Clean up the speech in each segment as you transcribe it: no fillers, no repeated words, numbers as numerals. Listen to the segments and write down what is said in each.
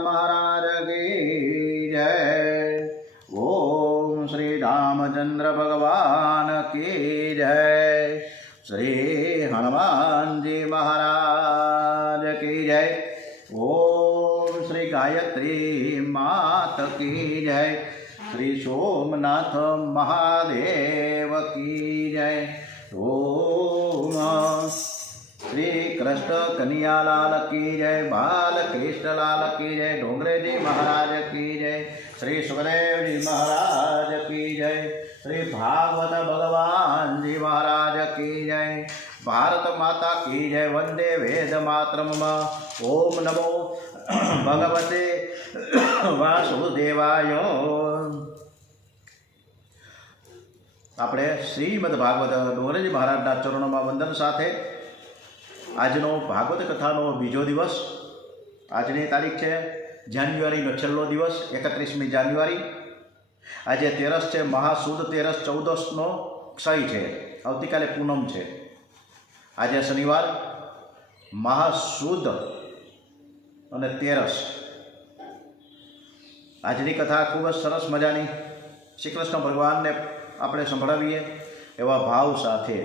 महाराज की जय। ओम श्री रामचंद्र भगवान की जय। श्री हनुमान जी महाराज की जय। ओम श्री गायत्री मात की जय। श्री सोमनाथ महादेव की जय। ओम श्री कृष्ण कन्हैयालाल की जय। बाल कृष्णलाल की जय। डोंगरे जी महाराज की जय। श्री सुखदेव जी महाराज की जय। श्री भागवत भगवान जी महाराज की जय। भारत माता की जय। वंदे वेद मातरम। ओम नमो भगवते वासुदेवाय। આપણે શ્રીમદ ભાગવત ડોંગરેજી મહારાજના ચરણોમાં વંદન સાથે આજનો ભાગવત કથાનો બીજો દિવસ, આજની તારીખ છે જાન્યુઆરીનો છેલ્લો દિવસ, 31મી જાન્યુઆરી. આજે તેરસ છે, મહાસુદ તેરસ 14નો ક્ષય છે. આવતીકાલે પૂનમ છે. આજે શનિવાર, મહાસુદ અને તેરસ. આજની કથા ખૂબ જ સરસ મજાની શ્રી કૃષ્ણ ભગવાનને આપણે સંભળાવીએ એવા ભાવ સાથે.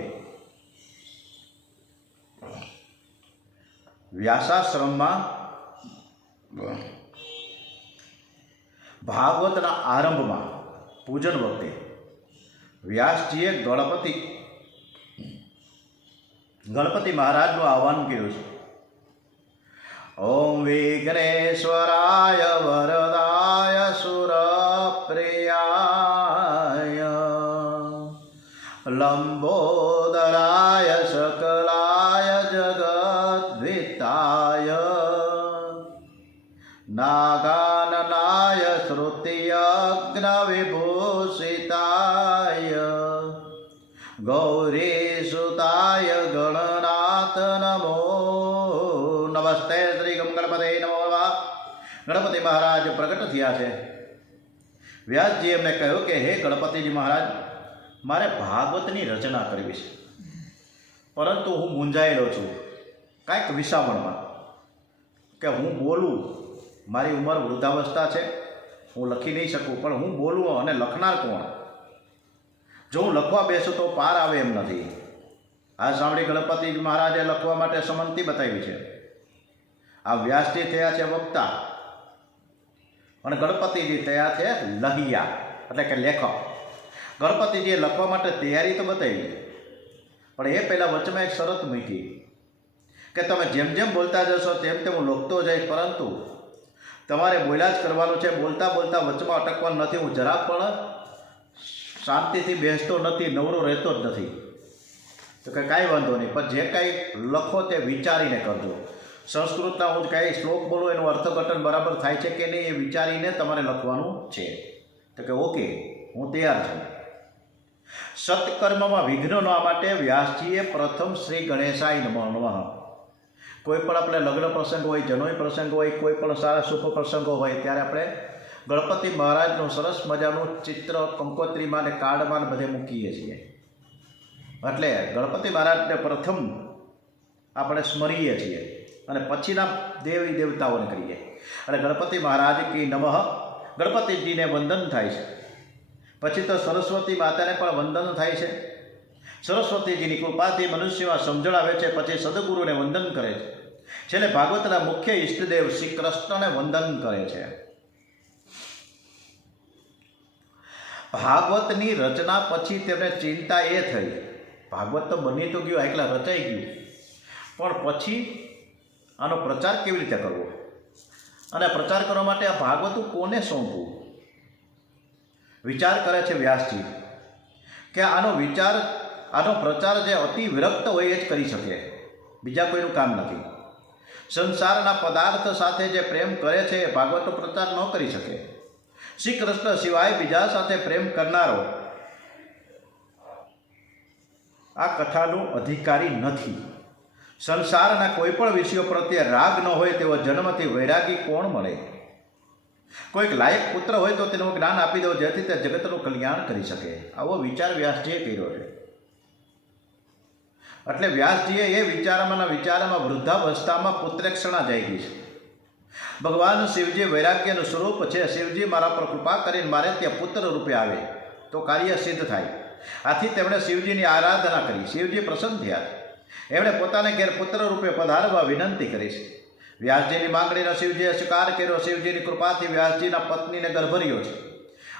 વ્યાસાશ્રમમાં ભાગવતના આરંભમાં પૂજન વખતે વ્યાસજીએ ગણપતિ મહારાજનું આહ્વાન કર્યું છે. ઓમ વિઘ્નેશ્વરાય વરદાય સુરપ્રિયાય લંબોદરાય શકલાય જગદ્વિતાય નાગાનનાય શ્રુતિયજ્ઞ વિભૂષિતાય ગૌરીસુતાય ગણનાથ નમો નમસ્તે. શ્રી ગણપતે નમો. ગણપતિ મહારાજ પ્રગટ થયા છે. વ્યાસજી એમને કહ્યું કે હે ગણપતિજી મહારાજ, મારે ભાગવતની રચના કરવી છે, પરંતુ હું મૂંઝાયેલો છું કાંઈક વિસાવણમાં કે હું બોલું. મારી ઉંમર વૃદ્ધાવસ્થા છે, હું લખી નહીં શકું, પણ હું બોલું અને લખનાર કોણ? જો હું લખવા બેસું તો પાર આવે એમ નથી. આ સાંભળી ગણપતિ મહારાજે લખવા માટે સંમતિ બતાવી છે. આ વ્યાસજી થયા છે વક્તા અને ગણપતિજી થયા છે લહિયા, એટલે કે લેખક. ગણપતિજીએ લખવા માટે તૈયારી તો બતાવી, પણ એ પહેલાં વચમાં એક શરત મૂકી કે તમે જેમ જેમ બોલતા જશો તેમ તેમ હું લખતો જઈશ, પરંતુ તમારે બોલ્યા જ કરવાનું છે. બોલતા બોલતા વચમાં અટકવાનું નથી. હું જરાક પણ શાંતિથી બેસતો નથી, નવરો રહેતો જ નથી. તો કે કાંઈ વાંધો નહીં, પણ જે કાંઈ લખો તે વિચારીને કરજો. સંસ્કૃતના હું કાંઈ શ્લોક બોલું એનું અર્થઘટન બરાબર થાય છે કે નહીં એ વિચારીને તમારે લખવાનું છે. તો કે ઓકે, હું તૈયાર છું. સત્કર્મમાં વિઘ્ન ન આવવા માટે વ્યાસજીએ પ્રથમ શ્રી ગણેશાય નમઃ. કોઈ પણ આપણે લગ્ન પ્રસંગ હોય, જનોઈ પ્રસંગ હોય, કોઈ પણ સારા શુભ પ્રસંગો હોય ત્યારે આપણે ગણપતિ મહારાજનું સરસ મજાનું ચિત્ર કંકોત્રીમાં ને કાર્ડમાં બધે મૂકીએ છીએ. એટલે ગણપતિ મહારાજને પ્રથમ આપણે સ્મરીએ છીએ અને પછીના દેવી દેવતાઓને કરીએ. અને ગણપતિ મહારાજ કી નમઃ, ગણપતિજીને વંદન થાય છે. પછી તો સરસ્વતી માતાને પણ વંદન થાય છે. સરસ્વતીજીની કૃપાથી મનુષ્યમાં સમજણ આવે છે. પછી સદગુરુને વંદન કરે છે. છેલ્લે ભાગવતના મુખ્ય ઈષ્ટદેવ શ્રી કૃષ્ણને વંદન કરે છે. ભાગવતની રચના પછી તેમને ચિંતા એ થઈ, ભાગવત તો બની તો ગયું, એકલા રચાઈ ગયું, પણ પછી આનો પ્રચાર કેવી રીતે કરવો અને પ્રચાર કરવા માટે આ ભાગવતું કોને સોંપવું? વિચાર કરે છે વ્યાસજી કે આનો પ્રચાર જે અતિ વિરક્ત હોય એ જ કરી શકે, બીજા કોઈનું કામ નથી. સંસારના પદાર્થ સાથે જે પ્રેમ કરે છે એ ભાગવતનો પ્રચાર ન કરી શકે. શ્રી કૃષ્ણ સિવાય બીજા સાથે પ્રેમ કરનારો આ કથાનો અધિકારી નથી. સંસારના કોઈ પણ વિષયો પ્રત્યે રાગ ન હોય તેવો જન્મથી વૈરાગી કોણ મળે? કોઈક લાયક પુત્ર હોય તો તેનું જ્ઞાન આપી દો, જેથી તે જગતનું કલ્યાણ કરી શકે. આવો વિચાર વ્યાસજીએ કર્યો છે. એટલે વ્યાસજીએ એ વિચારમાં વૃદ્ધાવસ્થામાં પુત્રેક્ષણા જાગી છે. ભગવાન શિવજી વૈરાગ્યનું સ્વરૂપ છે. શિવજી મારા પર કૃપા કરીને મારે ત્યાં પુત્ર રૂપે આવે તો કાર્ય સિદ્ધ થાય. આથી તેમણે શિવજીની આરાધના કરી. શિવજી પ્રસન્ન થયા. એમણે પોતાને ઘેર પુત્ર રૂપે પધારવા વિનંતી કરી છે. વ્યાસજીની માંગણીનો શિવજીએ સ્વીકાર કર્યો. શિવજીની કૃપાથી વ્યાસજીના પત્નીને ગર્ભ રહ્યો છે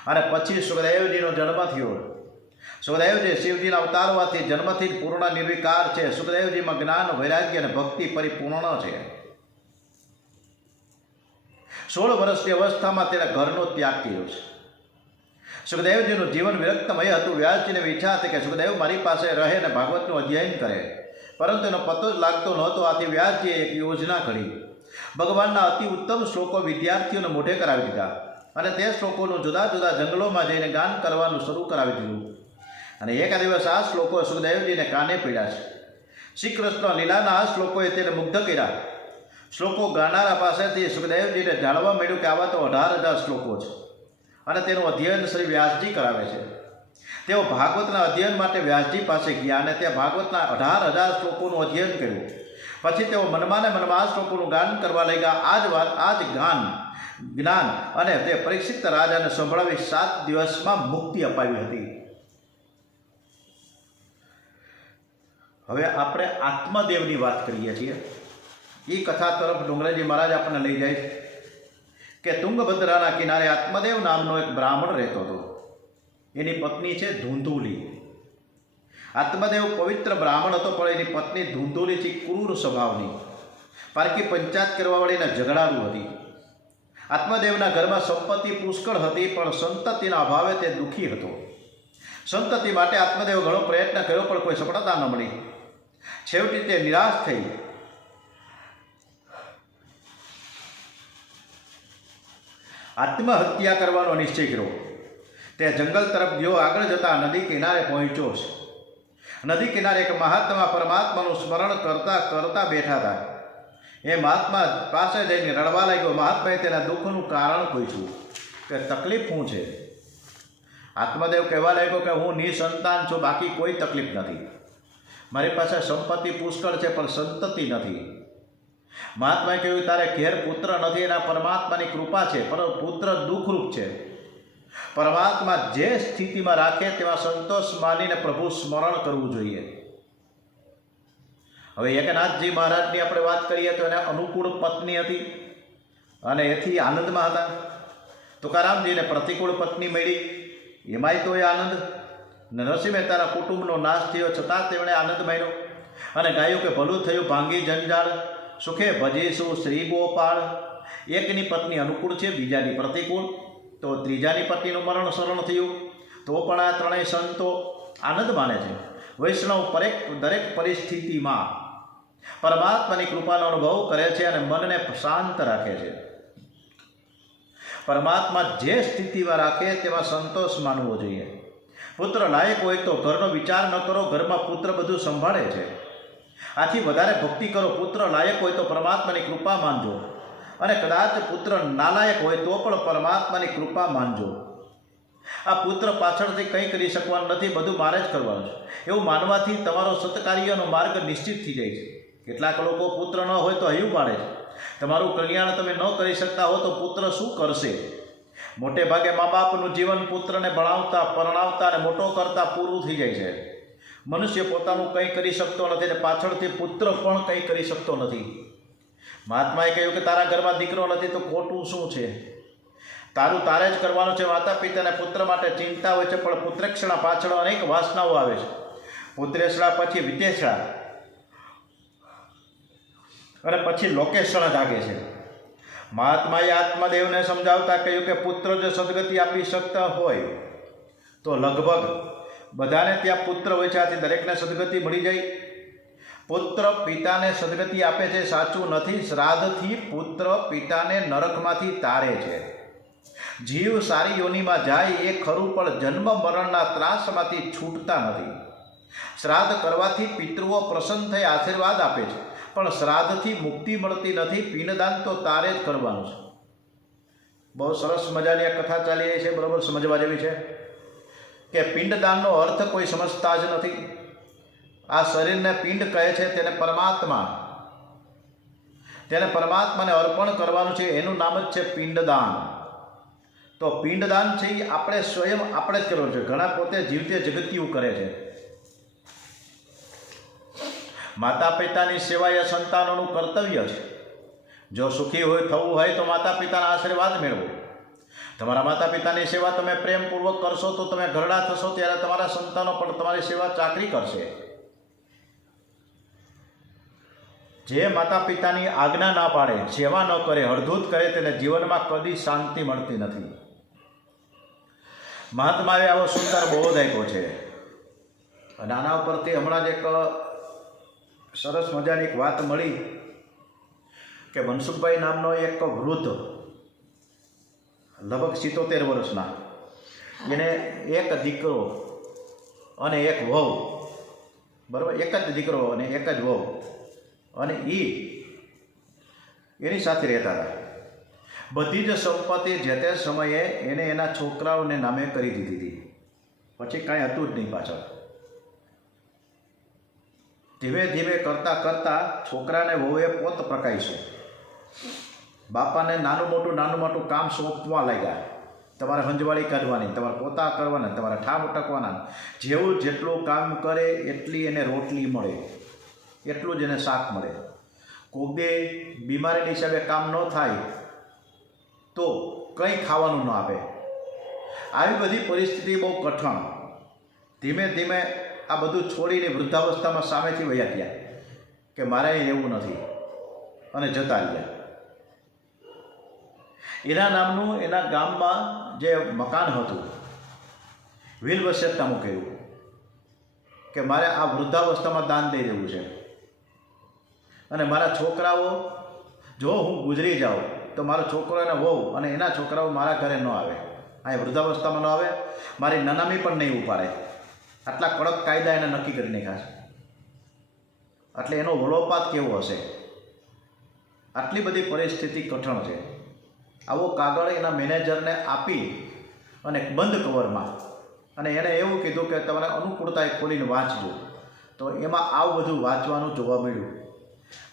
અને પછી સુખદેવજીનો જન્મ થયો. સુખદેવજી શિવજીના અવતાર હોવાથી જન્મથી જ પૂર્ણ નિર્વિકાર છે. સુખદેવજીમાં જ્ઞાન, વૈરાગ્ય અને ભક્તિ પરિપૂર્ણ છે. 16 વર્ષની અવસ્થામાં તેણે ઘરનો ત્યાગ કર્યો છે. સુખદેવજીનું જીવન વિરક્તમય હતું. વ્યાસજીને ઈચ્છા હતી કે સુખદેવ મારી પાસે રહે અને ભાગવતનું અધ્યયન કરે, પરંતુ એનો પતો જ લાગતો નહોતો. આથી વ્યાસજીએ એક યોજના ઘડી. ભગવાનના અતિ ઉત્તમ શ્લોકો વિદ્યાર્થીઓને મોઢે કરાવી દીધા અને તે શ્લોકોનું જુદા જુદા જંગલોમાં જઈને ગાન કરવાનું શરૂ કરાવી દીધું. અને એક દિવસ આ શ્લોકો સુખદેવજીને કાને પડ્યા છે. શ્રી કૃષ્ણ લીલાના આ શ્લોકોએ તેને મુગ્ધ કર્યા. શ્લોકો ગાનારા પાસેથી સુખદેવજીને જાણવા મળ્યું કે આવા તો 18,000 શ્લોકો છે અને તેનું અધ્યયન શ્રી વ્યાસજી કરાવે છે. તેઓ ભાગવતના અધ્યયન માટે વ્યાસજી પાસે ગયા અને તે ભાગવતના 18,000 શ્લોકોનું અધ્યયન કર્યું. પછી તેઓ મનમાં ને મનમાં આ શ્લોકોનું ગાન કરવા લાગ્યા. આ જ જ્ઞાન અને તે પરીક્ષિત રાજાને સંભળાવી 7 દિવસમાં મુક્તિ અપાવી હતી. હવે આપણે આત્મદેવની વાત કરીએ છીએ. એ કથા તરફ ડુંગરાજી મહારાજ આપણને લઈ જાય કે તુંગભદ્રાના કિનારે આત્મદેવ નામનો એક બ્રાહ્મણ રહેતો હતો. એની પત્ની છે ધૂંધુલી. આત્મદેવ પવિત્ર બ્રાહ્મણ હતો, પણ એની પત્ની ધૂંધુલીથી ક્રૂર સ્વભાવની, પારકી પંચાયત કરવાવાળીને ઝઘડાળુ હતી. આત્મદેવના ઘરમાં સંપત્તિ પુષ્કળ હતી, પણ સંતતિના અભાવે તે દુઃખી હતો. સંતતિ માટે આત્મદેવ ઘણો પ્રયત્ન કર્યો, પણ કોઈ સફળતા ન મળી. છેવટે તે નિરાશ થઈ આત્મહત્યા કરવાનો નિશ્ચય કર્યો. તે જંગલ તરફ ગયો. આગળ જતા નદી કિનારે પહોંચ્યો છે. નદી કિનારે એક મહાત્મા પરમાત્માનું સ્મરણ કરતા કરતા બેઠા હતા. એ મહાત્મા પાસે જઈને રડવા લાગ્યો. મહાત્માએ તેના દુઃખનું કારણ પૂછ્યું કે તકલીફ શું છે. આત્મદેવ કહેવા લાગ્યો કે હું નિસંતાન છું, બાકી કોઈ તકલીફ નથી. મારી પાસે સંપત્તિ પુષ્કળ છે, પણ સંતતિ નથી. મહાત્માએ કહ્યું તારે ઘેર પુત્ર નથી, એના પરમાત્માની કૃપા છે, પરંતુ પુત્ર દુઃખરૂપ છે. પરમાત્મા જે સ્થિતિમાં રાખે તેમાં સંતોષ માનીને પ્રભુ સ્મરણ કરવું જોઈએ. હવે એકનાથજી મહારાજની આપણે વાત કરીએ તો એને અનુકૂળ પત્ની હતી અને એથી આનંદમાં હતા. તુકારામજીને પ્રતિકૂળ પત્ની મળી, એમાંય તો એ આનંદ. નરસિંહ મહેતાના કુટુંબનો નાશ થયો, છતાં તેમણે આનંદ માન્યો અને ગાયું કે ભલું થયું ભાંગી જંજાળ, સુખે ભજીશું શ્રી ગોપાળ. એકની પત્ની અનુકૂળ છે, બીજાની પ્રતિકૂળ, તો ત્રીજાની પત્નીનું મરણ શરણ થયું, તો પણ આ ત્રણેય સંતો આનંદ માને છે. વૈષ્ણવ દરેક પરિસ્થિતિમાં પરમાત્માની કૃપાનો અનુભવ કરે છે અને મનને શાંત રાખે છે. પરમાત્મા જે સ્થિતિમાં રાખે તેમાં સંતોષ માનવો જોઈએ. પુત્ર લાયક હોય તો ઘરનો વિચાર ન કરો, ઘરમાં પુત્ર બધું સંભાળે છે. આથી વધારે ભક્તિ કરો. પુત્ર લાયક હોય તો પરમાત્માની કૃપા માનજો, અને કદાચ પુત્ર નાલાયક હોય તો પણ પરમાત્માની કૃપા માનજો. આ પુત્ર પાછળથી કંઈ કરી શકવાનું નથી, બધું મારે જ કરવાનું છે એવું માનવાથી તમારો સત્કાર્યનો માર્ગ નિશ્ચિત થઈ જાય છે. કેટલાક લોકો પુત્ર ન હોય તો હૈયું પાડે છે. તમારું કલ્યાણ તમે ન કરી શકતા હો તો પુત્ર શું કરશે? મોટે ભાગે મા બાપનું જીવન પુત્રને ભણાવતા, પરણાવતા અને મોટો કરતા પૂરું થઈ જાય છે. મનુષ્ય પોતાનું કંઈ કરી શકતો નથી અને પાછળથી પુત્ર પણ કંઈ કરી શકતો નથી. મહાત્માએ કહ્યું કે તારા ઘરમાં દીકરો નથી તો ખોટું શું છે? તારું તારે જ કરવાનું છે. માતા પિતાને પુત્ર માટે ચિંતા હોય છે, પણ પુત્રેક્ષણા પાછળ અનેક વાસનાઓ આવે છે. પુત્રેક્ષણા પછી વિદેશણા અને પછી લોકેશણા જાગે છે. મહાત્માએ આત્મદેવને સમજાવતા કહ્યું કે પુત્ર જો સદગતિ આપી શકતા હોય તો લગભગ બધાને ત્યાં પુત્ર હોય છે, આથી દરેકને સદગતિ મળી જાય. પુત્ર પિતાને સદગતિ આપે છે સાચું નથી. શ્રાદ્ધથી પુત્ર પિતાને નરકમાંથી તારે છે. જીવ સારી યોનિમાં જાય એ ખરું, પણ જન્મ મરણના ત્રાસમાંથી છૂટતા નથી. શ્રાદ્ધ કરવાથી પિતૃઓ પ્રસન્ન થઈ આશીર્વાદ આપે છે, પણ શ્રાદ્ધથી મુક્તિ મળતી નથી. પિંડદાન તો તારે જ કરવાનું છે. બહુ સરસ મજાની આ કથા ચાલી રહી છે, બરાબર સમજવા જેવી છે કે પિંડદાનનો અર્થ કોઈ સમજતા જ નથી. આ શરીરને પિંડ કહે છે, તેને પરમાત્મા તેને પરમાત્માને અર્પણ કરવાનું છે, એનું નામ જ છે પિંડદાન. તો પિંડદાન છે એ આપણે સ્વયં આપણે જ કરવું છે. ઘણા પોતે જીવતે જગતિયું કરે છે. માતા પિતાની સેવા એ સંતાનોનું કર્તવ્ય છે. જો સુખી થવું હોય તો માતા પિતાના આશીર્વાદ મેળવો. તમારા માતા પિતાની સેવા તમે પ્રેમપૂર્વક કરશો તો તમે ઘરડા થશો ત્યારે તમારા સંતાનો પણ તમારી સેવા ચાકરી કરશે. જે માતા પિતાની આજ્ઞા ના પાડે, સેવા ન કરે, હળધૂત કરે, તેને જીવનમાં કદી શાંતિ મળતી નથી. મહાત્માએ આવો સુંદર બોધ આપ્યો છે. અને આના ઉપરથી હમણાં જ એક સરસ મજાની એક વાત મળી કે મનસુખભાઈ નામનો એક વૃદ્ધ, લગભગ 77 વર્ષના, એને એક દીકરો અને એક વહુ, બરાબર, એક જ દીકરો અને એક જ વહુ, અને એની સાથે રહેતા હતા. બધી જ સંપત્તિ જે તે સમયે એને એના છોકરાઓને નામે કરી દીધી હતી. પછી કાંઈ હતું જ નહીં પાછળ. ધીમે ધીમે કરતાં કરતાં છોકરાને વહુએ પોત પ્રકાશ્યું. બાપાને નાનું મોટું કામ સોંપવા લાગ્યા. તમારે હંજવાળી કાઢવાની, તમારે પોતા કરવાના, તમારે ઠામ ટકવાના. જેવું જેટલું કામ કરે એટલી એને રોટલી મળે, એટલું જ એને શાક મળે. કોક દે બીમારીની હિસાબે કામ ન થાય તો કંઈ ખાવાનું ન આપે. આવી બધી પરિસ્થિતિ બહુ કઠણ. ધીમે ધીમે આ બધું છોડીને વૃદ્ધાવસ્થામાં સામેથી વયા ગયા કે મારે રહેવું નથી, અને જતા રહ્યા. એના નામનું એના ગામમાં જે મકાન હતું, વીલ વસિયતનામું કહ્યું કે મારે આ વૃદ્ધાવસ્થામાં દાન દઈ દેવું છે, અને મારા છોકરાઓ, જો હું ગુજરી જાઉં તો મારો છોકરો એને વહુ અને એના છોકરાઓ મારા ઘરે ન આવે, અહીં વૃદ્ધાવસ્થામાં ન આવે, મારી નનામી પણ નહીં ઉપાડે. આટલા કડક કાયદા એને નક્કી કરી નાખ્યા છે. એટલે એનો વલોપાત કેવો હશે? આટલી બધી પરિસ્થિતિ કઠણ છે. આવો કાગળ એના મેનેજરને આપી અને બંધ કવરમાં, અને એણે એવું કીધું કે તમારે અનુકૂળતાએ ખોલીને વાંચજો. તો એમાં આવું બધું વાંચવાનું જોવા મળ્યું.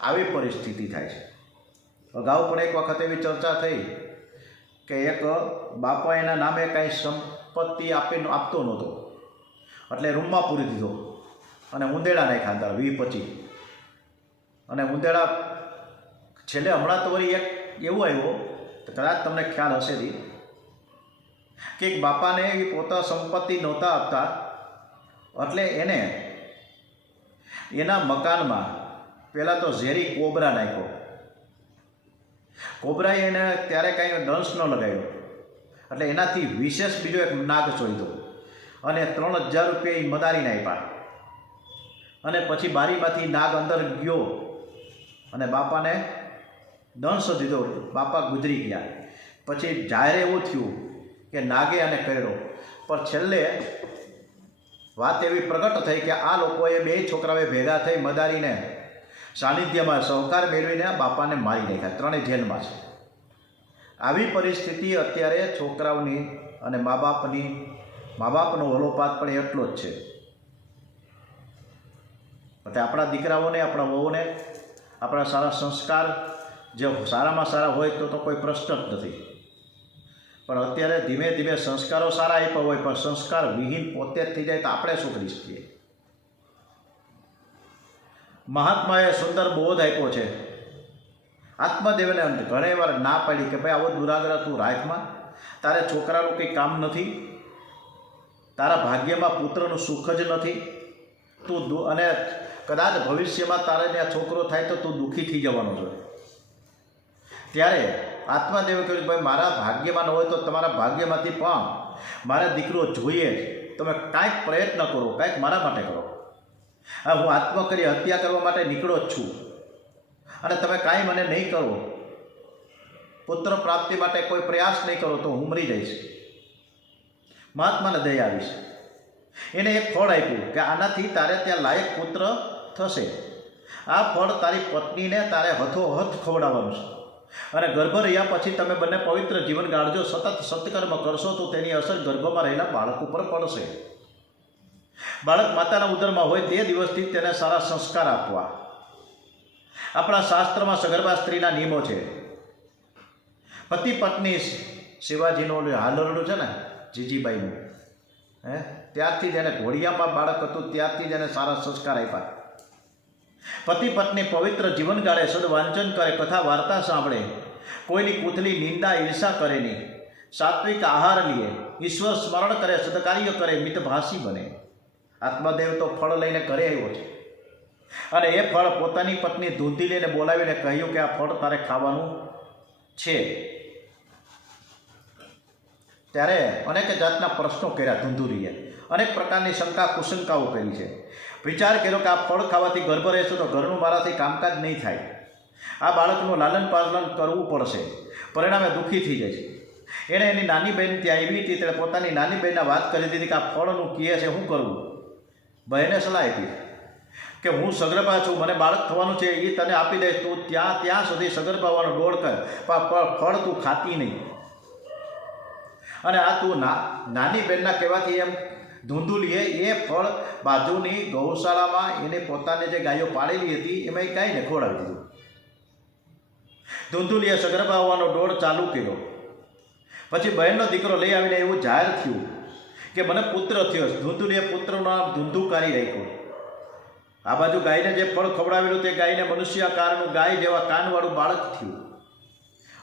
આવી પરિસ્થિતિ થાય છે. અગાઉ પણ એક વખત એવી ચર્ચા થઈ કે એક બાપા એના નામે કાંઈ સંપત્તિ આપતો નહોતો, એટલે રૂમમાં પૂરી દીધો અને ઉંદેડા નાખ્યા અંદર 20-25. અને ઉંદેડા છેલ્લે હમણાં તો વળી એક એવું આવ્યો, તો કદાચ તમને ખ્યાલ હશે કે એક બાપાને એ પોતા સંપત્તિ નહોતા આપતા, એટલે એને એના મકાનમાં પહેલાં તો ઝેરી કોબરા નાખ્યો. કોબરાએ એને ત્યારે કાંઈ દંશ ન લગાવ્યો, એટલે એનાથી વિશેષ બીજો એક નાગ ચોઈતો અને 3000 રૂપિયા એ મદારીને આપ્યા. અને પછી બારીમાંથી નાગ અંદર ગયો અને બાપાને દંશ દીધો. બાપા ગુજરી ગયા. પછી જાહેર એવું થયું કે નાગે અને કર્યો, પણ છેલ્લે વાત એવી પ્રગટ થઈ કે આ લોકોએ 2 છોકરાઓએ ભેગા થઈ મદારીને સાનિધ્યમાં સહકાર મેળવીને બાપાને મારી નાખ્યા. 3 જેલમાં છે. આવી પરિસ્થિતિ અત્યારે છોકરાઓની અને મા બાપનો વલોપાત પણ એટલો જ છે. એટલે આપણા દીકરાઓને, આપણા વહુને આપણા સારા સંસ્કાર જે સારામાં સારા હોય તો કોઈ પ્રશ્ન જ નથી. પણ અત્યારે ધીમે ધીમે સંસ્કારો સારા આપ્યા હોય પણ સંસ્કાર વિહીન પોતે જ થઈ જાય તો આપણે શું કરી શકીએ? મહાત્માએ સુંદર બોધ આપ્યો છે. આત્મદેવને ઘણી વાર ના પાડી કે ભાઈ આવો દુરાગ્રહ તું રાખમાં, તારે છોકરાનું કંઈ કામ નથી, તારા ભાગ્યમાં પુત્રનું સુખ જ નથી, તું અને કદાચ ભવિષ્યમાં તારે ત્યાં છોકરો થાય તો તું દુઃખી થઈ જવાનો છે. ત્યારે આત્માદેવે કહ્યું ભાઈ મારા ભાગ્યમાં ન હોય તો તમારા ભાગ્યમાંથી પણ મારે દીકરો જોઈએ જ. તમે કાંઈક પ્રયત્ન કરો, કાંઈક મારા માટે કરો. હા, હું આત્મહત્યા હત્યા કરવા માટે નીકળો જ છું, અને તમે કાંઈ મને નહીં કરો, પુત્ર પ્રાપ્તિ માટે કોઈ પ્રયાસ નહીં કરો તો હું મરી જઈશ. મહાત્માને દયા આવીશ. એને એક ફળ આપ્યું કે આનાથી તારે ત્યાં લાયક પુત્ર થશે. આ ફળ તારી પત્નીને તારે હથોહથ ખવડાવવાનું છે, અને ગર્ભ રહ્યા પછી તમે બંને પવિત્ર જીવન ગાળજો. સતત સત્કર્મ કરશો તો તેની અસર ગર્ભમાં રહેલા બાળક ઉપર પડશે. બાળક માતાના ઉદરમાં હોય તે દિવસથી તેને સારા સંસ્કાર આપવા. આપણા શાસ્ત્રમાં સગર્ભા સ્ત્રીના નિયમો છે. પતિ પત્ની શિવાજીનું હાલરડું છે ને જીજીબાઈનું, ત્યારથી જ એને ઘોડિયામાં બાળક હતું ત્યારથી જ એને સારા સંસ્કાર આપ્યા. પતિ પત્ની પવિત્ર જીવન ગાળે, સદવાંચન કરે, કથા વાર્તા સાંભળે, કોઈની કૂથલી નિંદા ઈર્ષા કરે નહીં, સાત્વિક આહાર લે, ઈશ્વર સ્મરણ કરે, સદકાર્ય કરે, મિતભાષી બને. આત્મદેવ તો ફળ લઈને ઘરે આવ્યો છે અને એ ફળ પોતાની પત્ની ધૂંધી લઈને બોલાવીને કહ્યું કે આ ફળ તારે ખાવાનું છે. ત્યારે અનેક જાતના પ્રશ્નો કર્યા ધૂંધુરીએ, અનેક પ્રકારની શંકા કુશંકાઓ કરી છે. વિચાર કર્યો કે આ ફળ ખાવાથી ગર્ભ રહેશે તો ઘરનું મારાથી કામકાજ નહીં થાય, આ બાળકનું લાલન પાલન કરવું પડશે, પરિણામે દુઃખી થઈ જાય છે. એણે એની નાની બહેન ત્યાં આવી હતી ત્યારે પોતાની નાની બહેનને વાત કરી દીધી કે આ ફળનું કહે છે શું કરવું. બહેને સલાહ આપી કે હું સગર્ભા છું, મને બાળક થવાનું છે, એ તને આપી દઈશ, તું ત્યાં સુધી સગર્ભા હોવાનો દોડ કર, ફળ તું ખાતી નહીં. અને આ તું નાની બહેનના કહેવાથી એમ ધૂંધુલીએ એ ફળ બાજુની ગૌશાળામાં એને પોતાને જે ગાયો પાડેલી હતી એમાં એ ગાયને ખવડાવી દીધું. ધૂંધુલીએ સગર્ભા હોવાનો દોડ ચાલુ કર્યો. પછી બહેનનો દીકરો લઈ આવીને એવું જાહેર થયું કે મને પુત્ર થયો. ધૂંધુલીએ પુત્રનું નામ ધૂંધુકારી રાખ્યું. આ બાજુ ગાયને જે ફળ ખવડાવેલું તે ગાયને મનુષ્યાકારનું ગાય જેવા કાનવાળું બાળક થયું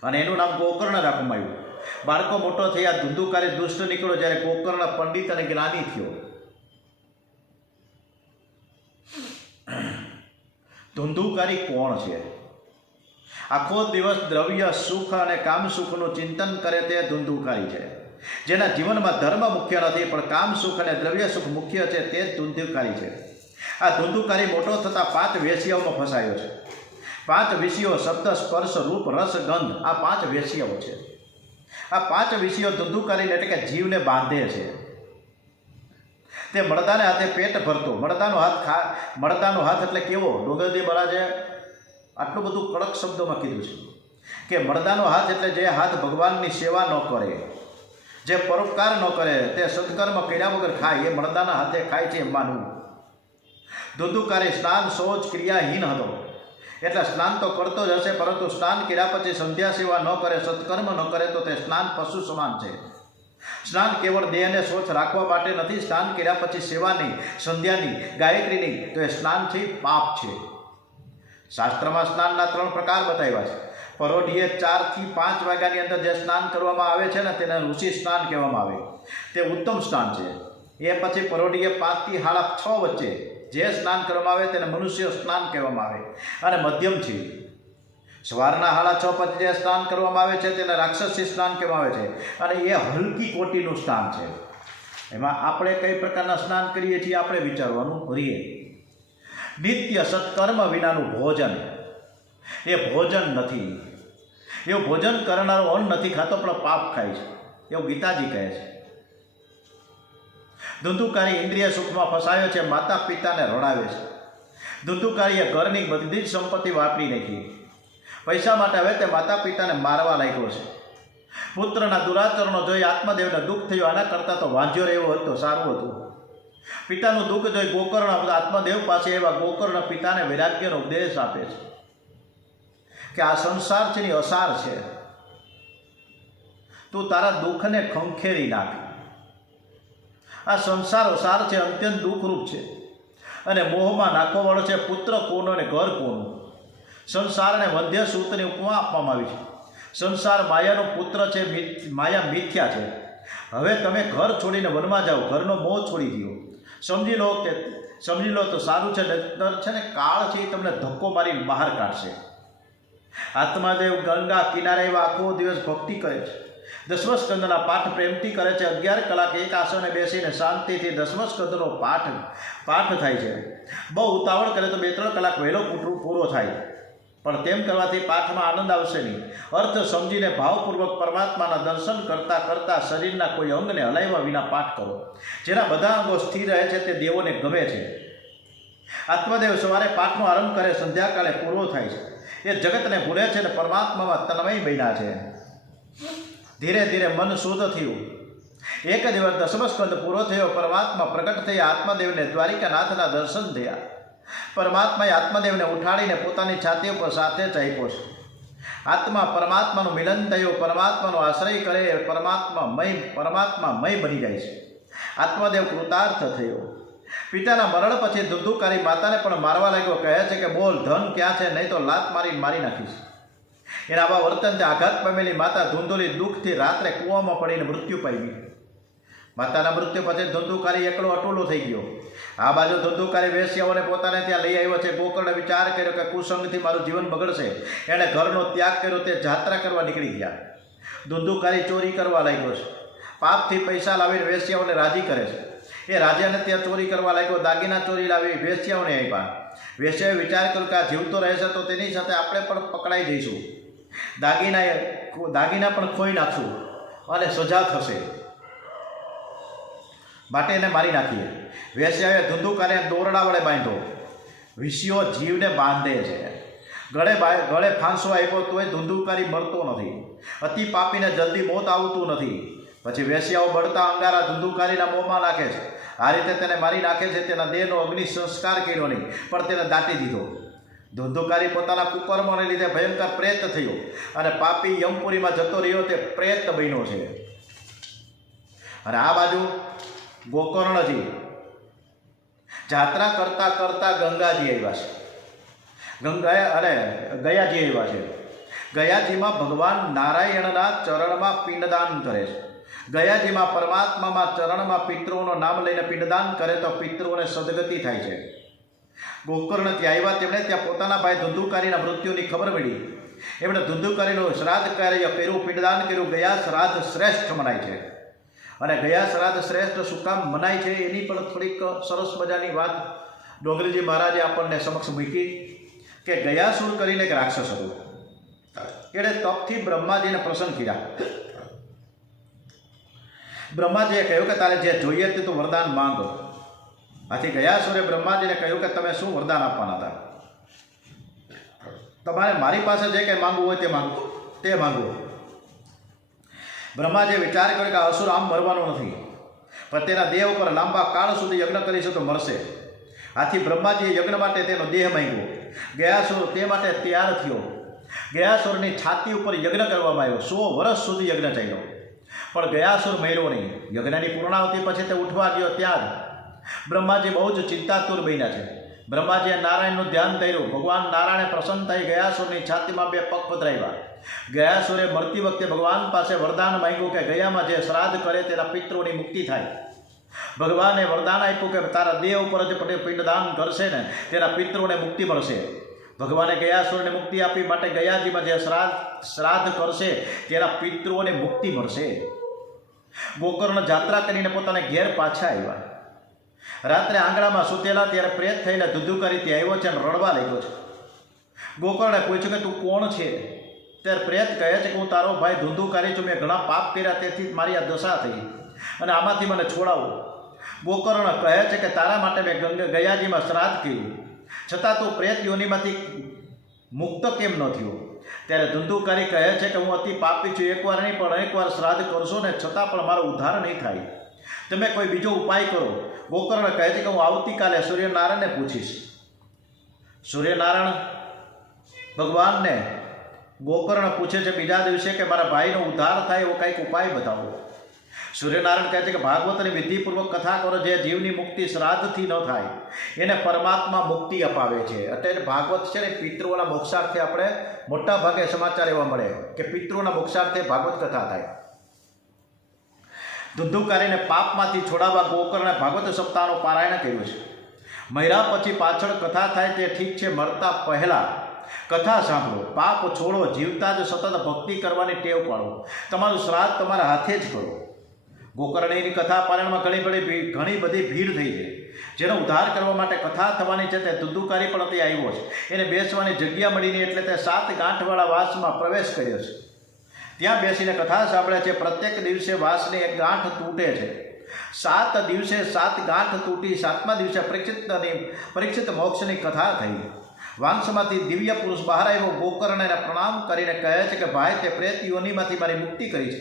અને એનું નામ ગોકર્ણ રાખવામાં આવ્યું. બાળકો મોટો થયા, ધૂંધુકારી દુષ્ટ નીકળ્યો, જ્યારે ગોકર્ણ પંડિત અને જ્ઞાની થયો. ધૂંધુકારી કોણ છે? આખો દિવસ દ્રવ્ય સુખ અને કામ સુખનું ચિંતન કરે તે ધૂંધુકારી છે. જેના જીવનમાં ધર્મ મુખ્ય નથી પણ કામ સુખ અને દ્રવ્ય સુખ મુખ્ય છે તે જ ધૂંધુકારી છે. આ ધૂંધુકારી મોટો થતાં 5 વેશ્યાઓમાં ફસાયો છે. 5 વિષયો શબ્દ, સ્પર્શ, રૂપ, રસ, ગંધ, આ 5 વેશ્યાઓ છે. આ 5 વિષયો ધૂંધુકારીને એટલે કે જીવને બાંધે છે. તે મળદાને હાથે પેટ ભરતો. મળદાનો હાથ એટલે કેવો? ડોગરદી મહારાજે આટલું બધું કડક શબ્દોમાં કીધું છે કે મળદાનો હાથ એટલે જે હાથ ભગવાનની સેવા ન કરે, જે પરોપકાર ન કરે, તે સત્કર્મ કર્યા વગર ખાય, એ મળદાના હાથે ખાય છે એમ માનવું. ધૂંધુકારી સ્નાન શૌચ ક્રિયાહીન હતો. એટલે સ્નાન તો કરતો જ હશે પરંતુ સ્નાન કર્યા પછી સંધ્યા સેવા ન કરે, સત્કર્મ ન કરે તો તે સ્નાન પશુ સમાન છે. સ્નાન કેવળ દેહને સ્વચ્છ રાખવા માટે નથી. સ્નાન કર્યા પછી સેવાની, સંધ્યાની, ગાયત્રીની તો એ સ્નાન છે પાપ છે. શાસ્ત્રમાં સ્નાનના 3 પ્રકાર બતાવ્યા છે. પરોઢિયે 4 થી 5 વાગ્યાની અંદર જે સ્નાન કરવામાં આવે છે ને તેને ઋષિ સ્નાન કહેવામાં આવે, તે ઉત્તમ સ્નાન છે. એ પછી પરોઢિયે 5 થી 6:30 વચ્ચે જે સ્નાન કરવામાં આવે તેને મનુષ્ય સ્નાન કહેવામાં આવે અને મધ્યમ છે. સવારના 6:30 પછી જે સ્નાન કરવામાં આવે છે તેને રાક્ષસી સ્નાન કહેવામાં આવે છે અને એ હલકી કોટીનું સ્નાન છે. એમાં આપણે કઈ પ્રકારના સ્નાન કરીએ છીએ આપણે વિચારવાનું રહીએ. નિત્ય સત્કર્મ વિનાનું ભોજન એ ભોજન નથી. એવું ભોજન કરનારો અન્ન નથી ખાતો પણ પાપ ખાય છે, એવું ગીતાજી કહે છે. ધૂંધુકારી ઇન્દ્રિય સુખમાં ફસાયો છે, માતા પિતાને રડાવે છે. ધૂંધુકારીએ ઘરની બધી જ સંપત્તિ વાપરી નાખી. પૈસા માટે હવે તે માતા પિતાને મારવા લાગ્યો છે. પુત્રના દુરાચરણો જોઈ આત્મદેવને દુઃખ થયું. આના કરતાં તો વાંઝ્યો રહેવો હતો સારું હતું. પિતાનું દુઃખ જોઈ ગોકર્ણ આત્મદેવ પાસે એવા ગોકર્ણ પિતાને વૈરાગ્યનો ઉપદેશ આપે છે કે આ સંસાર છે ને અસાર છે, તું તારા દુઃખને ખંખેરી નાખ. આ સંસાર અસાર છે, અત્યંત દુઃખરૂપ છે અને મોહમાં નાખવાવાળો છે. પુત્ર કોનો અને ઘર કોનું? સંસારને વંધ્ય સૂતની ઉપમા આપવામાં આવી છે. સંસાર માયાનો પુત્ર છે, માયા મિથ્યા છે. હવે તમે ઘર છોડીને વનમાં જાઓ, ઘરનો મોહ છોડી દો. સમજી લો તો સારું છે. નહીતર છે ને કાળ છે એ તમને ધક્કો મારી બહાર કાઢશે. આત્માદેવ ગંગા કિનારે એવા આખો દિવસ ભક્તિ કરે છે. 10મા સ્કંદના પાઠ પ્રેમથી કરે છે. 11 કલાક એક આસને બેસીને શાંતિથી 10મા સ્કંદનો પાઠ થાય છે. બહુ ઉતાવળ કરે તો 2-3 કલાક વહેલો પૂરો થાય, પણ તેમ કરવાથી પાઠમાં આનંદ આવશે નહીં. અર્થ સમજીને ભાવપૂર્વક પરમાત્માના દર્શન કરતાં કરતાં શરીરના કોઈ અંગને હલાવ્યા વિના પાઠ કરો. જેના બધા અંગો સ્થિર રહે છે તે દેવોને ગમે છે. આત્મદેવ સવારે પાઠનો આરંભ કરે, સંધ્યાકાળે પૂરો થાય છે. એ જગતને ભૂલે છે અને પરમાત્મામાં તન્મય બન્યા છે. ધીરે ધીરે મન શુદ્ધ થયું. એક દિવસ 10મો સ્કંદ પૂરો થયો. પરમાત્મા પ્રગટ થયા. આત્મદેવને દ્વારિકાનાથના દર્શન થયા. પરમાત્માએ આત્મદેવને ઉઠાડીને પોતાની છાતી ઉપર સાથે જ આપ્યો છે. આત્મા પરમાત્માનું મિલન થયું, પરમાત્માનો આશ્રય કરે, પરમાત્મામય બની જાય છે. આત્મદેવ કૃતાર્થ થયો. પિતાના મરણ પછી ધુંધુકારી માતાને પણ મારવા લાગ્યો. કહે છે કે બોલ ધન ક્યાં છે, નહીં તો લાત મારી નાખીશ. એના આવા વર્તનથી આઘાત પામેલી માતા ધુંધુલી દુઃખથી રાત્રે કૂવામાં પડીને મૃત્યુ પામી. માતાના મૃત્યુ પછી ધુંધુકારી એકલો અટૂલો થઈ ગયો. આ બાજુ ધુંધુકારી વેશ્યાઓને પોતાને ત્યાં લઈ આવ્યો છે. ગોકર્ણે વિચાર કર્યો કે કુસંગથી મારું જીવન બગડશે. એણે ઘરનો ત્યાગ કર્યો, તે જાત્રા કરવા નીકળી ગયા. ધુંધુકારી ચોરી કરવા લાગ્યો છે. પાપથી પૈસા લાવીને વેશ્યાઓને રાજી કરે છે. એ રાજાને ત્યાં ચોરી કરવા લાગ્યો. દાગીના ચોરી લાવી વેશ્યાઓને આપ્યા. વેશ્યાએ વિચાર કર્યો કે આ જીવતો રહેશે તો તેની સાથે આપણે પણ પકડાઈ જઈશું, દાગીના પણ ખોઈ નાખશું અને સજા થશે, માટે એને મારી નાખીએ. વેશ્યાએ ધુંધુકારીને દોરડા વડે બાંધ્યો. વિષયો જીવને બાંધે છે. ગળે ફાંસો આપ્યો તોય ધુંધુકારી મરતો નથી. અતિ પાપીને જલ્દી મોત આવતું નથી. પછી વેશ્યાઓ બળતા અંગારા ધુંધુકારીના મોંમાં નાખે છે. આ રીતે તેને મારી નાખે છે. તેના દેહનો અગ્નિ સંસ્કાર કર્યો નહીં, પણ તેને દાટી દીધો. ધુંધુકારી પોતાના કુકર્મોને લીધે ભયંકર પ્રેત થયો અને પાપી યમપુરીમાં જતો રહ્યો. તે પ્રેત બન્યો છે. અને આ બાજુ ગોકર્ણજી જાત્રા કરતા કરતા ગંગાજી આવ્યા છે. ગયાજી આવ્યા છે. ગયાજીમાં ભગવાન નારાયણના ચરણમાં પિંડદાન કરે છે. ગયાજીમાં પરમાત્મામાં ચરણમાં પિતૃઓનું નામ લઈને પિંડદાન કરે તો પિતૃઓને સદગતિ થાય છે. ગોકર્ણ ત્યાં આવ્યા. તેમણે ત્યાં પોતાના ભાઈ ધુંધુકારીના મૃત્યુની ખબર મળી. એમણે ધુંધુકારીનું શ્રાદ્ધ કાર્ય કર્યું, પિંડદાન કર્યું. ગયા શ્રાદ્ધ શ્રેષ્ઠ મનાય છે. અને ગયા શ્રાદ્ધ શ્રેષ્ઠ શું કામ મનાય છે એની પણ થોડીક સરસ મજાની વાત ડોંગરીજી મહારાજે આપણને સમક્ષ મૂકી કે ગયાસુર કરીને એક રાક્ષસ હતું. એણે તપથી બ્રહ્માજીને પ્રસન્ન કર્યા. બ્રહ્માજીએ કહ્યું કે તારે જે જોઈએ તે તું વરદાન માંગ. આથી ગયાસુરે બ્રહ્માજીને કહ્યું કે તમે શું વરદાન આપવાના હતા? તમારે મારી પાસે જે કંઈ માંગવું હોય તે માંગવું. બ્રહ્માજીએ વિચાર કર્યો કે અસુર આમ મરવાનો નથી, પણ તેના દેહ ઉપર લાંબા કાળ સુધી યજ્ઞ કરીશું તો મરશે. આથી બ્રહ્માજીએ યજ્ઞ માટે તેનો દેહ માંગ્યો. ગયાસુર તે માટે તૈયાર થયો. ગયાસુરની છાતી ઉપર યજ્ઞ કરવામાં આવ્યો. 100 વર્ષ સુધી યજ્ઞ ચાલ્યો, પણ ગયાસુર મર્યો નહીં. યજ્ઞની પૂર્ણાવતી પછી તે ઉઠવા ગયો. ત્યાં જ બ્રહ્માજી બહુ જ ચિંતાતુર બન્યા છે. બ્રહ્માજીએ નારાયણનું ધ્યાન કર્યું. ભગવાન નારાયણે પ્રસન્ન થઈ ગયાસુરની છાતીમાં 2 પગ પધરાવ્યા. ગયાસુરે મરતી વખતે ભગવાન પાસે વરદાન માંગ્યું કે ગયામાં જે શ્રાદ્ધ કરે તેના પિતૃઓની મુક્તિ થાય. ભગવાને વરદાન આપ્યું કે તારા દેહ ઉપર જે પિંડદાન કરશે ને તેના પિતૃઓને મુક્તિ મળશે. ભગવાને ગયાસુરને મુક્તિ આપી, માટે ગયાજીમાં જે શ્રાદ્ધ કરશે તેના પિતૃઓને મુક્તિ મળશે. ગોકર્ણ જાત્રા કરીને પોતાને ઘેર પાછા આવ્યા. રાત્રે આંગણામાં સૂતેલા ત્યારે પ્રેત થઈને ધુંધુકારી ત્યાં આવ્યો છે અને રડવા લાગ્યો છે. ગોકર્ણે પૂછ્યું કે તું કોણ છે? ત્યારે પ્રેત કહે છે કે હું તારો ભાઈ ધુંધુકારી છું. મેં ઘણા પાપ કર્યા, તેથી મારી આ દશા થઈ અને આમાંથી મને છોડાવો. ગોકર્ણ કહે છે કે તારા માટે મેં ગયાજીમાં શ્રાદ્ધ કર્યું, છતાં તું પ્રેત યોનિમાંથી મુક્ત કેમ ન થયો? ત્યારે ધુંધુકારી કહે છે કે હું અતિ પાપી છું. એકવાર નહીં પણ અનેકવાર શ્રાદ્ધ કરશો ને છતાં પણ મારો ઉદ્ધાર નહીં થાય. તમે કોઈ બીજો ઉપાય કરો. ગોકર્ણ કહે છે કે હું આવતીકાલે સૂર્યનારાયણને પૂછીશ. સૂર્યનારાયણ ભગવાનને ગોકર્ણ પૂછે છે બીજા દિવસે કે મારા ભાઈનો ઉદ્ધાર થાય એવો કંઈક ઉપાય બતાવો. સૂર્યનારાયણ કહે છે કે ભાગવતની વિધિપૂર્વક કથા કરો. જે જીવની મુક્તિ શ્રાદ્ધથી ન થાય એને પરમાત્મા મુક્તિ અપાવે છે. એટલે ભાગવત છે ને પિતૃઓના મોક્ષાર્થે આપણે મોટા ભાગે સમાચાર એવા મળે કે પિતૃઓના મોક્ષાર્થે ભાગવત કથા થાય. ધુંધુકારીને પાપમાંથી છોડાવવા ગોકર્ણે ભાગવત સપ્તાહનું પારાયણ કર્યું છે. મર્યા પછી પાછળ કથા થાય તે ઠીક છે, મરતા પહેલાં કથા સાંભળો. પાપ છોડો. જીવતા જ સતત ભક્તિ કરવાની ટેવ પાડો. તમારું શ્રાદ્ધ તમારા હાથે જ કરો. ગોકર્ણની કથા પારાયણમાં ઘણી બધી ભીડ થઈ છે. જેનો ઉદ્ધાર કરવા માટે કથા થવાની છે તે ધુંધુકારી પણ તે આવ્યો છે. એને બેસવાની જગ્યા મળી નહીં એટલે તે 7 ગાંઠવાળા વાસમાં પ્રવેશ કર્યો છે. ત્યાં બેસીને કથા સાંભળે છે. પ્રત્યેક દિવસે વાસની એક ગાંઠ તૂટે છે. 7 દિવસે 7 ગાંઠ તૂટી. 7મા દિવસે પરીક્ષિત મોક્ષની કથા થઈ. વાંસમાંથી દિવ્ય પુરુષ બહાર આવ્યો. ગોકર્ણ એને પ્રણામ કરીને કહે છે કે ભાઈ, તે પ્રેત યોનિમાંથી મારી મુક્તિ કરી છે.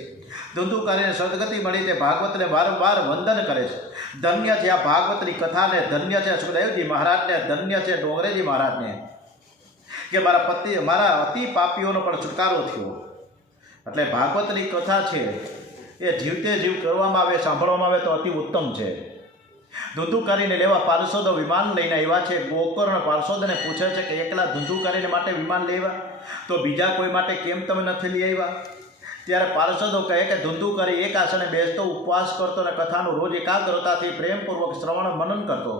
ધુંધુકારીને સદગતિ મળી તે ભાગવતને વારંવાર વંદન કરે છે. ધન્ય છે આ ભાગવતની કથાને, ધન્ય છે સુખદેવજી મહારાજને, ધન્ય છે ડોંગરેજી મહારાજને કે મારા અતિ પાપીઓનો પણ છુટકારો થયો. એટલે ભાગવતની કથા છે એ જીવતે જીવ કરવામાં આવે, સાંભળવામાં આવે તો અતિ ઉત્તમ છે. ધુંધુકારીને લેવા પાર્ષદો વિમાન લઈને આવ્યા છે. ગોકર્ણ પાર્ષદને પૂછે છે કે એકલા ધુંધુકારીને માટે વિમાન લેવા, તો બીજા કોઈ માટે કેમ તમે નથી લઈ આવ્યા? ત્યારે પાર્ષદો કહે કે ધુંધુકારી એક આસને બેસતો, ઉપવાસ કરતો અને કથાનું રોજ એકાગ્રતાથી પ્રેમપૂર્વક શ્રવણ મનન કરતો.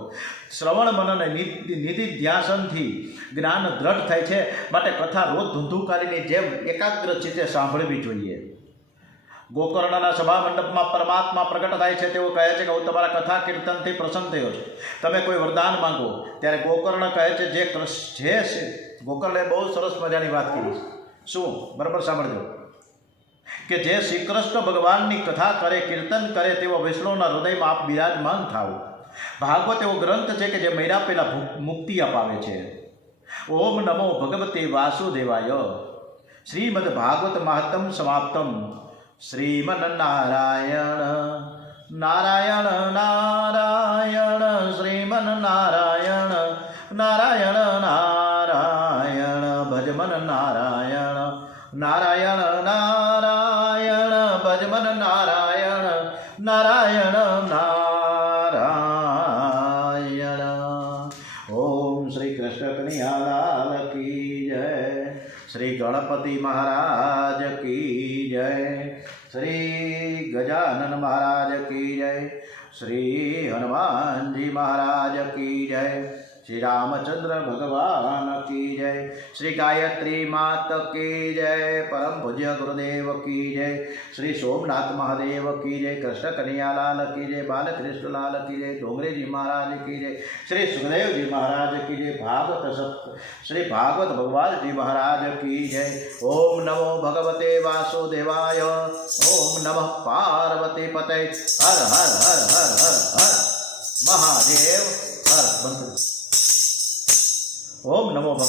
શ્રવણ મનન નિધિ ધ્યાસનથી જ્ઞાન દ્રઢ થાય છે. માટે કથા રોજ ધુંધુકારીની જેમ એકાગ્ર ચિત્તે સાંભળવી જોઈએ. ગોકર્ણના સભા મંડપમાં પરમાત્મા પ્રગટ થાય છે. તેઓ કહે છે કે હું તમારા કથા કીર્તનથી પ્રસન્ન થયો છું, તમે કોઈ વરદાન માંગો. ત્યારે ગોકર્ણ કહે છે જે ગોકર્ણે બહુ સરસ મજાની વાત કરી. શું? બરાબર સાંભળજો કે જે શ્રી કૃષ્ણ ભગવાનની કથા કરે, કીર્તન કરે તેવો વૈષ્ણવના હૃદયમાં આપ બિરાજમાન થાવ. ભાગવત એવો ગ્રંથ છે કે જે મર્યા પહેલા મુક્તિ અપાવે છે. ઓમ નમો ભગવતે વાસુદેવાય. શ્રીમદ ભાગવત મહાત્મ સમાપ્તમ. શ્રીમન નારાયણ નારાયણ નારાયણ શ્રીમન નારાયણ નારાયણ નારાયણ ભજમન નારાયણ નારાયણ નારાયણ ભજમન નારાયણ નારાયણ નારાયણ. ઓમ શ્રી કૃષ્ણ કનૈયાલાલ કી જય. શ્રી ગણપતિ મહારાજ કી જય. શ્રી ગજાનન મહારાજ કી જય. શ્રી હનુમાનજી મહારાજ કી જય. શ્રી રામચંદ્ર ભગવાન કી જય. શ્રી ગાયત્રી માત કી જય. પરમ પૂજ્ય ગુરુદેવ કી જય. શ્રી સોમનાથ મહાદેવ કી જય. કૃષ્ણ કનૈયાલાલ કી જય. બાલકૃષ્ણલાલ કી જય. ડોંગરેજી મહારાજ કી જય. શ્રી સુખદેવજી મહારાજ કી જય. શ્રી ભાગવત ભગવાનજી મહારાજ કી જય. ઓમ નમો ભગવતે વાસુદેવાય. ઓમ નમઃ પાર્વતી પતય. હર હર હર હર હર હર મહાદેવ હર. ઓમ નમો